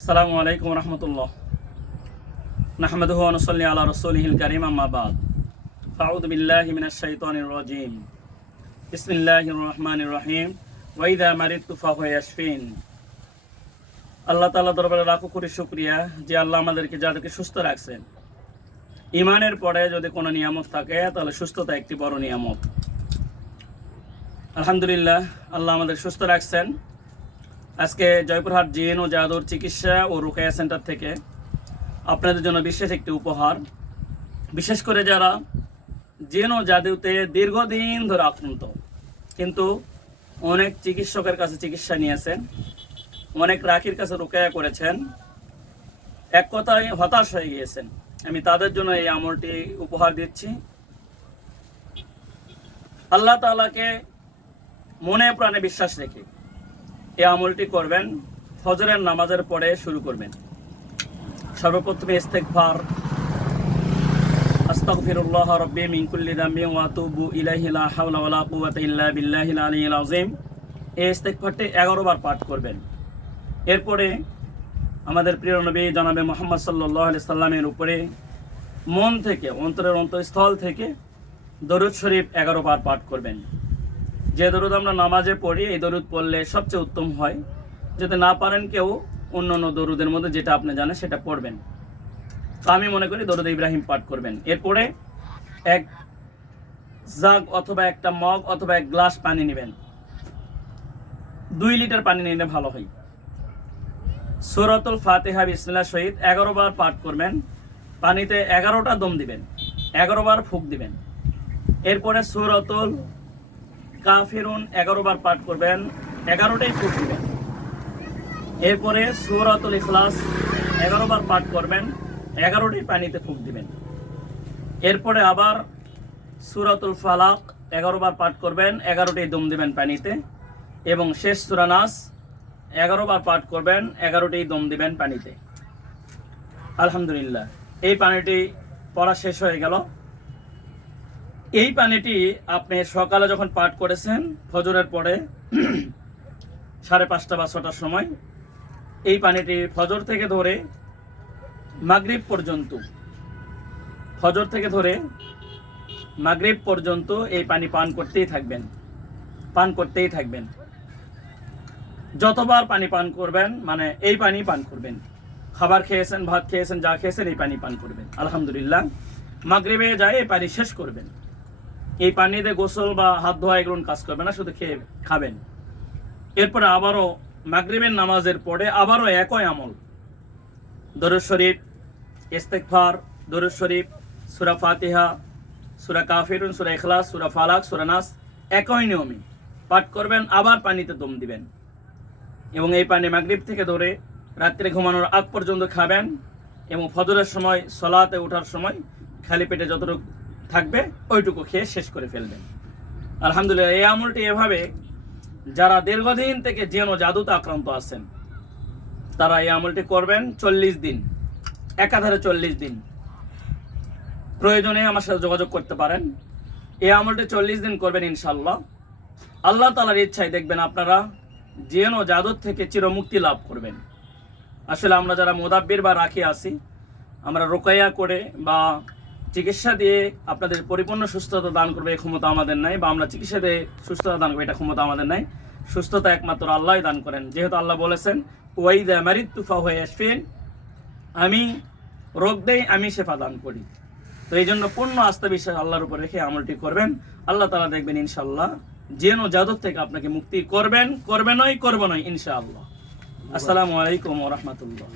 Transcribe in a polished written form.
আসসালামু আলাইকুম রহমতুল্লাহ নাহমাদুহু ওয়া নুসাল্লি আলা রাসূলিহিল কারীম আম্মা বাদ আউযু বিল্লাহি মিনাশ শাইতানির রাজীম বিসমিল্লাহির রহমানির রহিম ওয়া ইযা মারিদতু ফাহুয়া ইয়াশফিন। আল্লাহ তাআলা দরবারে লাখো কোটি শুকরিয়া যে আল্লাহ যাদেরকে সুস্থ রাখছেন। ঈমানের পরে যদি কোনো নিয়ামত থাকে তাহলে সুস্থতা একটি বড় নিয়ামত। আলহামদুলিল্লাহ, আল্লাহ আমাদের সুস্থ রাখছেন। আজকে জয়পুরহাট জিন ও জাদুর চিকিৎসা ও রুকায়া সেন্টার থেকে আপনাদের জন্য বিশেষ একটি উপহার। বিশেষ করে যারা জিন ও জাদুতে দীর্ঘদিন ধরে আক্রান্ত, কিন্তু অনেক চিকিৎসকের কাছে চিকিৎসা নিয়েছেন, অনেক রাখির কাছে রুকায়া করেছেন, এক কথায় হতাশ হয়ে গিয়েছেন, আমি তাদের জন্য এই আমলটি উপহার দিচ্ছি। আল্লাহ তাআলাকে মনে প্রাণে বিশ্বাস রেখে এই আমলটি করবেন। ফজরের নামাজের পরে শুরু করবেন। সর্বপ্রথমে ইস্তেগফার, আস্তাগফিরুল্লাহ রাব্বি মিন কুল্লি যামবি ওয়া আতুবু ইলাইহি লা হাওলা ওয়া লা কুওয়াতা ইল্লা বিল্লাহিল আলিয়্যিল আযীম। এই ইস্তেগফারটি 11 বার পাঠ করবেন। এরপরে আমাদের প্রিয় নবী জনাবে মুহাম্মদ সাল্লাল্লাহু আলাইহি সাল্লামের উপরে মন থেকে, অন্তরের অন্তঃস্থল থেকে দরুদ শরীফ 11 বার পাঠ করবেন। যে দরুদ আমরা নামাজে পড়ি, এই দরুদ পড়লে সবচেয়ে উত্তম হয়। যদি না পারেন কেউ, অন্য দরুদের মধ্যে যেটা আপনি জানেন সেটা পড়বেন। তো আমি মনে করি দরুদ ইব্রাহিম পাঠ করবেন। এরপরে এক জাগ অথবা একটা মগ অথবা এক গ্লাস পানি নেবেন। 2 লিটার পানি নিলে ভালো হয়। সূরাতুল ফাতিহা বিসমিল্লাহ সহিত 11 বার পাঠ করবেন। পানিতে 11টা দম দিবেন, 11 বার ফুঁক দিবেন। এরপরে সূরাতুল কাফিরুন 11 বার পাঠ করবেন, 11টাই ফুঁক দিবেন। এরপরে সূরাতুল ইখলাস 11 বার পাঠ করবেন, 11টাই পানিতে ফুঁক দিবেন। এরপরে আবার সূরাতুল ফালাক 11 বার পাঠ করবেন, 11টাই দম দিবেন পানিতে। এবং শেষ সূরা নাস 11 বার পাঠ করবেন, 11টাই দম দিবেন পানিতে। আলহামদুলিল্লাহ, এই পানিটি পড়া শেষ হয়ে গেল। এই পানিটি আপনি সকালে যখন পাঠ করেছেন ফজরের পরে 5:30 বা 6টার সময়, এই পানিটি ফজর থেকে ধরে মাগরিব পর্যন্ত, ফজর থেকে ধরে মাগরিব পর্যন্ত এই পানি পান করতেই থাকবেন। যতবার পানি পান করবেন, মানে এই পানি পান করবেন। খাবার খেয়েছেন, ভাত খেয়েছেন, যা খেয়েছেন, এই পানি পান করবেন। আলহামদুলিল্লাহ, মাগরিবে যায় এই পানি শেষ করবেন। এই পানিতে গোসল বা হাত ধোয়া এগুলো কাজ করবে না, শুধু খাবেন। এরপরে আবারও মাগরিবের নামাজের পরে আবারও একই আমল, দরুদ শরীফ, ইস্তেগফার, দরুদ শরীফ, সূরা ফাতিহা, সূরা কাফিরুন, সূরা ইখলাস, সূরা ফালাক, সূরা নাস একই নিয়মে পাঠ করবেন। আবার পানিতে দম দিবেন এবং এই পানি মাগরিব থেকে ধরে রাত্রে ঘুমানোর আগ পর্যন্ত খাবেন। এবং ফজরের সময়, সালাতে ওঠার সময় খালি পেটে যতটুকু থাকবে ওইটুকু খেয়ে শেষ করে ফেলবেন। আলহামদুলিল্লাহ, এই আমলটি এভাবে যারা দীর্ঘদিন থেকে জিন ও জাদুতে আক্রান্ত আছেন তারা এই আমলটি করবেন 40 দিন, একাধারে 40 দিন। প্রয়োজনে আমার সাথে যোগাযোগ করতে পারেন। এই আমলটি 40 দিন করবেন ইনশাআল্লাহ। আল্লাহ তাআলার ইচ্ছায় দেখবেন আপনারা জিন ও জাদুর থেকে চিরমুক্তি লাভ করবেন। আসলে আমরা যারা মুদাব্বির বা রাখি আছি, আমরা রুকায়া করে বা চিকিৎসা দিয়ে আপনাদের পরিপূর্ণ সুস্থতা দান করবে এই ক্ষমতা আমাদের নাই, বা আমরা চিকিৎসা দিয়ে সুস্থতা দান করবে এটা ক্ষমতা আমাদের নাই। সুস্থতা একমাত্র আল্লাহই দান করেন। যেহেতু আল্লাহ বলেছেন ওয়া ইযা মারিদতু ফাহুয়া ইয়াশফিন, আমি রোগ দেই, আমি শেফা দান করি। তো এই জন্য পূর্ণ আস্থা বিশ্বাস আল্লাহর উপর রেখে আমলটি করবেন। আল্লাহ তাআলা দেখবেন ইনশাআল্লাহ জিন ও জাদুর থেকে আপনাকে মুক্তি করবেন নয় ইনশাআল্লাহ। আসসালামু আলাইকুম ওয়া রাহমাতুল্লাহ।